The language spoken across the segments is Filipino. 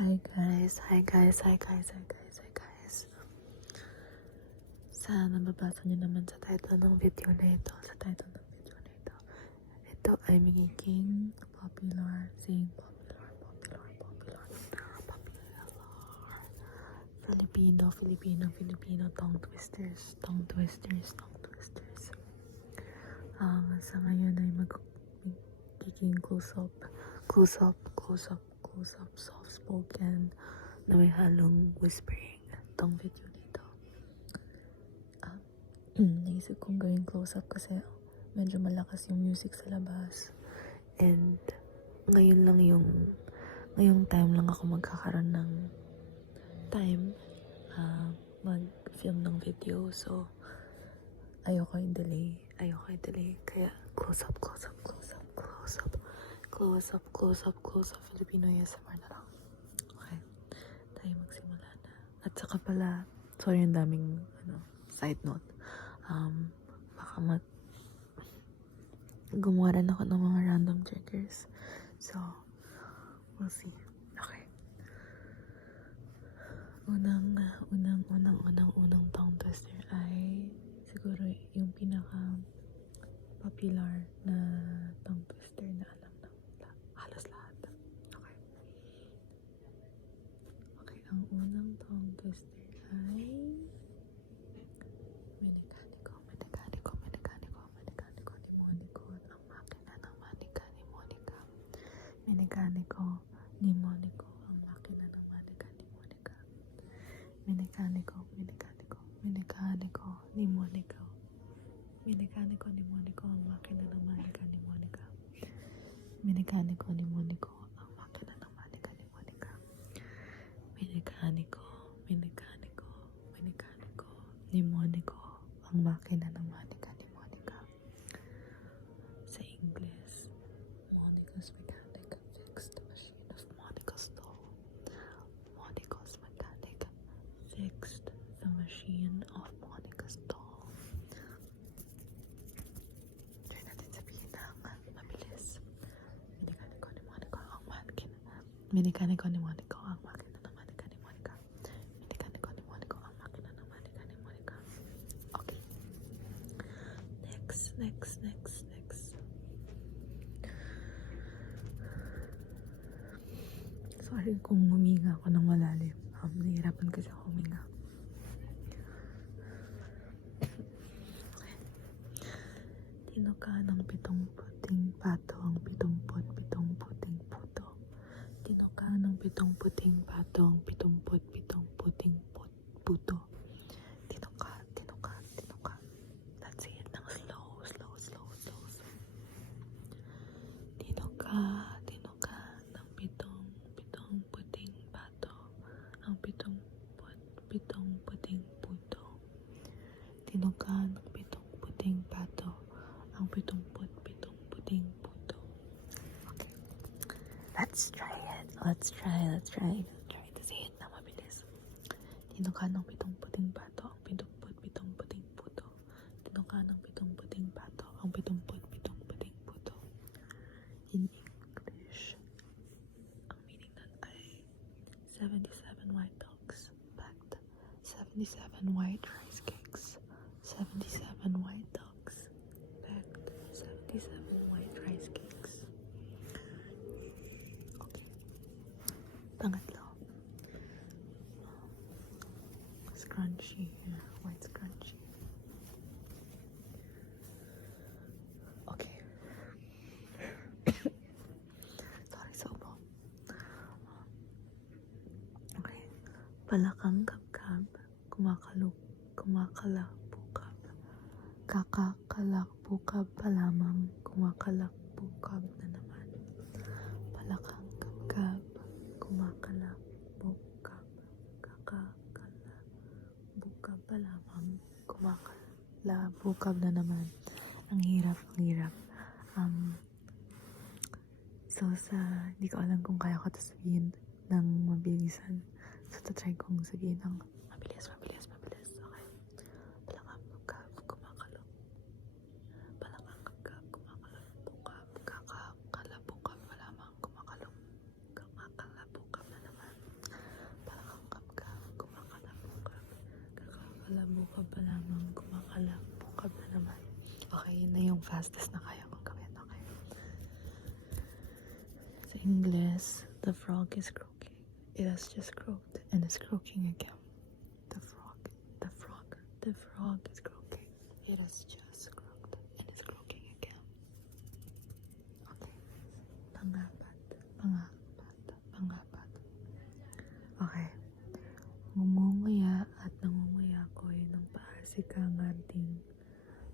Hi guys, hi guys, hi guys, hi guys, hi guys. Sana mabasa niyo naman sa title ng video na ito. Ito ay magiging popular, saying popular. Filipino, tongue twisters. Sa ngayon ay magiging close-up, soft-spoken, na may halong whispering tong video nito. Naisip kong gawing close-up kasi medyo malakas yung music sa labas. And ngayong time lang ako magkakaroon ng time mag-film ng video. So, ayoko yung delay. Kaya close up. Filipino ASMR na lang. Okay, tayo magsimula na. At saka pala, sorry yung daming side note. Baka gumawa rin ako ng mga random triggers. So, we'll see. Okay. Unang tongue twister ay siguro yung pinaka popular na tongue twister na alam ng halos lahat. Okay. Okay, ang unang tongue twister ay Mekaniko ni Monica. Ang makina ng manika ni Monica. Mekaniko ni Monica. Ang makina ng manika ni Monica. Mekaniko ni Monica. Mekaniko ni Monica. Ang makina ng manika ni Monica. Mekaniko ni Monica. Ang makina ng manika ni Monica. Mekaniko ni Monica. Ang makina ng manika ni Monica. Sa English, Monica's mechanic fixed the machine of Monica's doll. Monica's mechanic fixed the machine of Monica's doll. Try natin sabihin ng mabilis. Mekaniko ni Monica ang makina. Mekaniko ni Monica ang makina ng manika ni Monica. Mekaniko ni Monica ang makina ng manika ni Monica. Okay. Next. Sorry kung huminga ako ng malalim. Nahihirapan kasi ako huminga. Okay. Tinuka ng 7 puting pato ang 7 puting puto. Tinuka ng 7 puting pato ang 7 puting puto. Tinuka. Let's say it ng slow. Tinuka ng 7 puting pato ang 7 puting puto. Tinuka ng 7 puting pato ang 7 puting puto. Okay. Let's try it. Try to say it na mabilis. Tinuka ng 7 puting pato ang 7 puting puto. Tinuka ng 7 puting pato ang 7 puting puto. In English, ang meaning nun ay 77 white dogs packed 77 white rice cakes. 77 white dogs packed 77 white rice cakes. Okay. Pangatlo. Scrunchy. White scrunchy. Okay. Sorry, sobo. Okay. Palakang kabkab, kumakalakbukab. Kakakalakbukab pa lamang, kumakalakbukab na naman. Palakang kabkab, kumakalakbukab. Kakakalakbukab pa lamang, kumakalakbukab na naman. Ang hirap. So hindi ko alam kung kaya ko ito sabihin ng mabilisan. So try kong sabihin ng mabilis. Okay. Palakang kabkab, kumakalakbukab. Kakakalabukab pa lamang, kumakalabukab na naman. kumakalabo ka pa lamang, kumakalabo ka pa naman. Okay, yun na yung fastest na kaya kong gawin. Okay. Sa English, the frog is croaking. It has just croaked and is croaking again. The frog is croaking. It has just croaked and is croaking again. Okay. Pangapat. Okay. Ngumunguya at nangunguya ko'y ng paasik ang ating.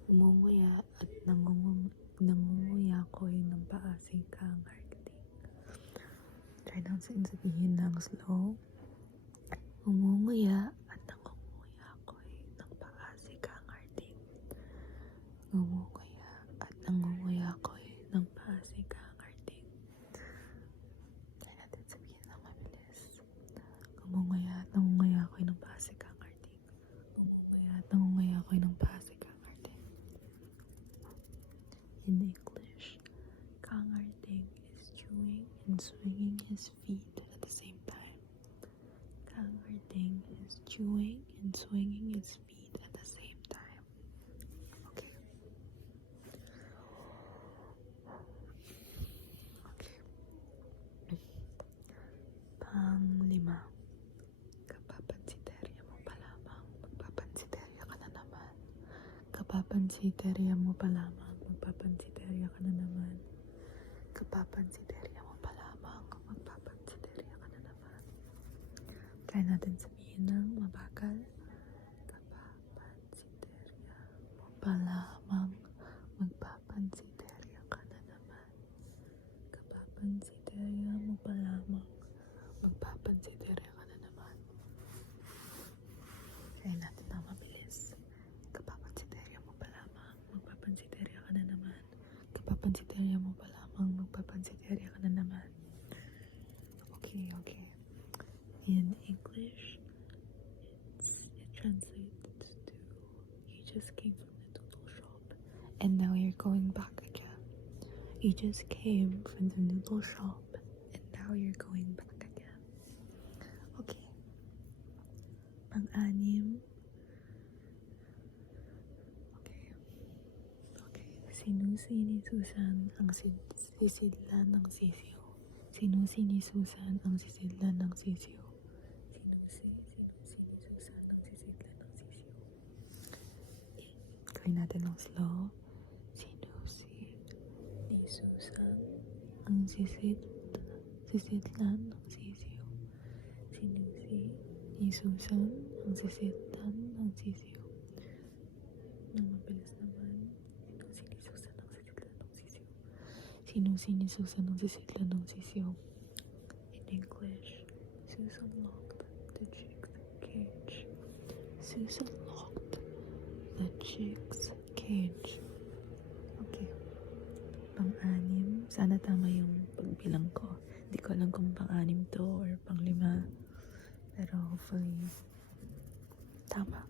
Ngumunguya at nangunguya ko'y ng paasik ang ating. Try natin sabihin ng slow. Ngumunguya at nangunguya ko'y ng paasik ang ating. Ngumunguya at nangunguya ko'y ng paasik ang ating. Try natin sabihin ng mabilis. Ngumunguya at nangunguya ko'y ng paasik ang ating. Ngumunguya at nangunguya ko'y ng paasik ang ating. In English, Kang Arting is chewing and swinging his feet at the same time. Kang Arting is chewing and swinging his feet at the same time. Okay. Panglima. Kapapansiterya mo pa lamang, magpapansiterya ka na naman. Kapapansiterya mo pa lamang, magpapansiterya ka na naman. Kapapansiterya mo pa lamang, magpapansiterya ka na naman. Try natin sabihin ng mabagal. Kapapansiterya mo pa lamang, magpapansiterya ka na naman. Kapapansiterya mo pa lamang, magpapansiterya ka na naman. Try natin na mabilis. Kapapansiterya mo pa lamang, magpapansiterya ka na naman. Kapapansiterya mo pa lamang, magpapansiterya ka na naman. Okay. In English, it translates to you just came from the noodle shop and now you're going back again. You just came from the noodle shop and now you're going back again. Okay. Pang-anim. Okay. Sinusi ni Susan ang sisidlan ng sisiyo. Sinusi ni Susan ang sisidlan ng sisiyo. Sinusi ni Susan ang sisidlan ng sisiyo. Gawin natin ng slow. Sinusi ni Susan ang sisidlan ng sisiyo. Sinusi ni Susan ang sisidlan ng sisiyo. Nang mabilis naman. Sinusi ni Susan ang sisidlan ng sisiyo. In English, Susan locked the chick's cage. Susan locked the chick's cage. Okay. Pang-anim. Sana tama yung pagbilang ko. Hindi ko alam kung pang-anim to or pang-lima. Pero hopefully, tama.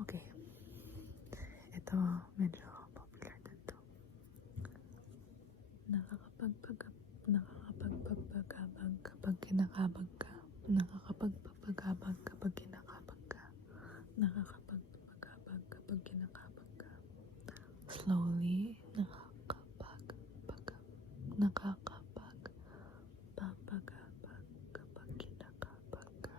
Okay. Ito, medyo popular din to. Nakakapagpagabag kapag kinakabag ka. Nakakapagpagabag kapag kinakabag ka. Nakakapagpagabag kapag kinakabag ka. Slowly, nakakapagpagabag kapag kinakabag ka.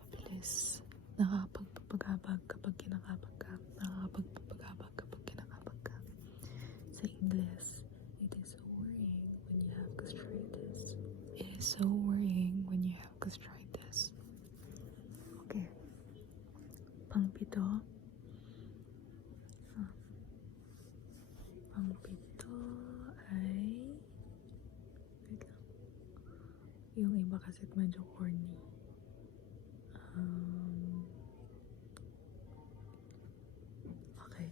Mabilis. Nakakapagpagabag kapag kinakabag ka. Nakakapagpagabag kapag kinakabag ka. Sa English, it is so worrying when you have gastritis. It is so worrying when you have gastritis. Okay. Pang-pito. Pang-pito ay... Wait lang. Yung iba kasi medyo corny. Okay.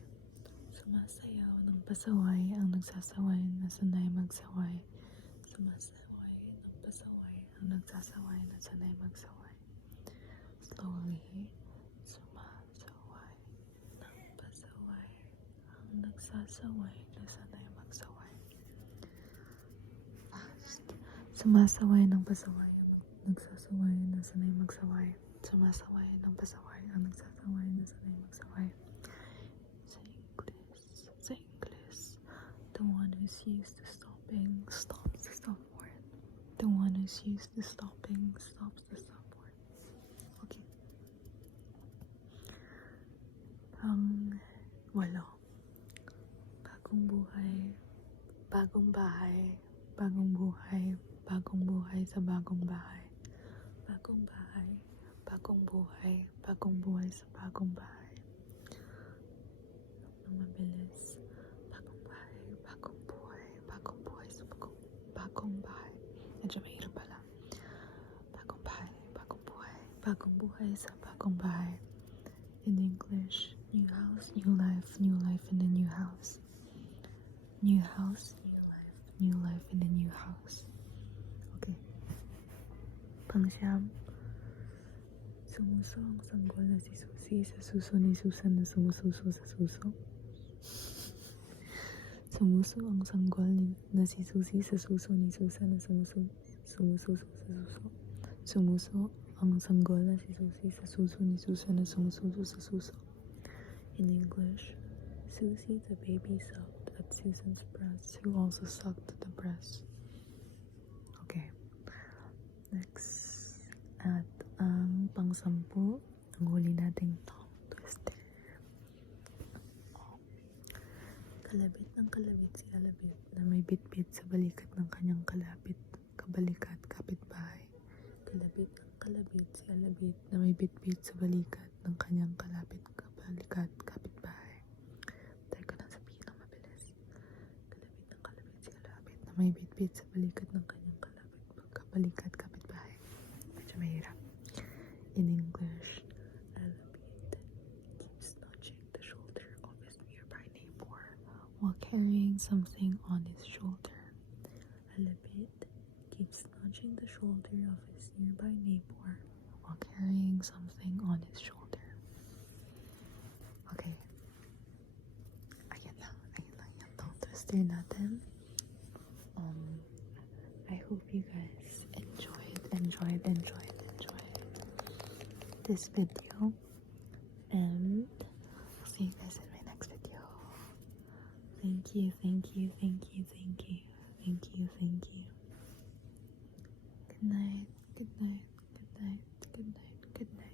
Sumasayaw ng pasaway ang nagsasaway na sanay magsaway. Sumasaway ng pasaway ang nagsasaway na sanay magsaway. Slowly, sumasaway ng pasaway ang nagsasaway na sanay magsaway. Fast. Sumasaway ng pasaway ang nagsasaway na sanay magsaway. sumasaway ng pasaway, ang nagsasaway na sanay magsaway. Sa English, the one who's used to stopping stops the stop word. The one who's used to stopping stops the stop word. Okay. Walo. Bagong buhay, bagong bahay, bagong buhay, bagong buhay sa bagong bahay. Bagong bahay, bagong buhay, bagong buhay sa bagong bahay. Ang mabilis, bagong bahay, bagong buhay sa bagong bahay. Medyo mahirap pala. Bagong bahay, bagong buhay sa bagong bahay. In English, new house, new life in the new house. New house, new life in the new house. Okay. Pangsyam. Sumuso ang sanggol na si Susi sa suso ni Susan na sumususo sa suso. Sumuso ang sanggol na si Susi sa suso ni Susan na sumususo sa suso. Sumuso ang sanggol na si Susi sa suso ni Susan na sumususo sa suso. In English, Susie the baby sucked at Susan's breast, who also sucked at the breast. Okay. Next, at ang pang-sampu, ang huli nating tongue twister. Kalabit ng kalabit si Alabit na may bit-bit sa balikat ng kanyang kabalikat, kapitbahay. Kalabit ng kalabit si Alabit na may bit-bit sa balikat ng kanyang kabalikat, kapitbahay. Tayo ko na sabihin ng mabilis. Kalabit ng kalabit si Alabit na may bit-bit sa balikat ng kanyang kabalikat, kapitbahay. Medyo mahirap. In English, Alabit keeps nudging the shoulder of his nearby neighbor while carrying something on his shoulder. Alabit keeps nudging the shoulder of his nearby neighbor while carrying something on his shoulder. Okay. Ayan lang yung tongue twister natin. I hope you guys enjoyed this video, and I'll see you guys in my next video. Thank you. Good night.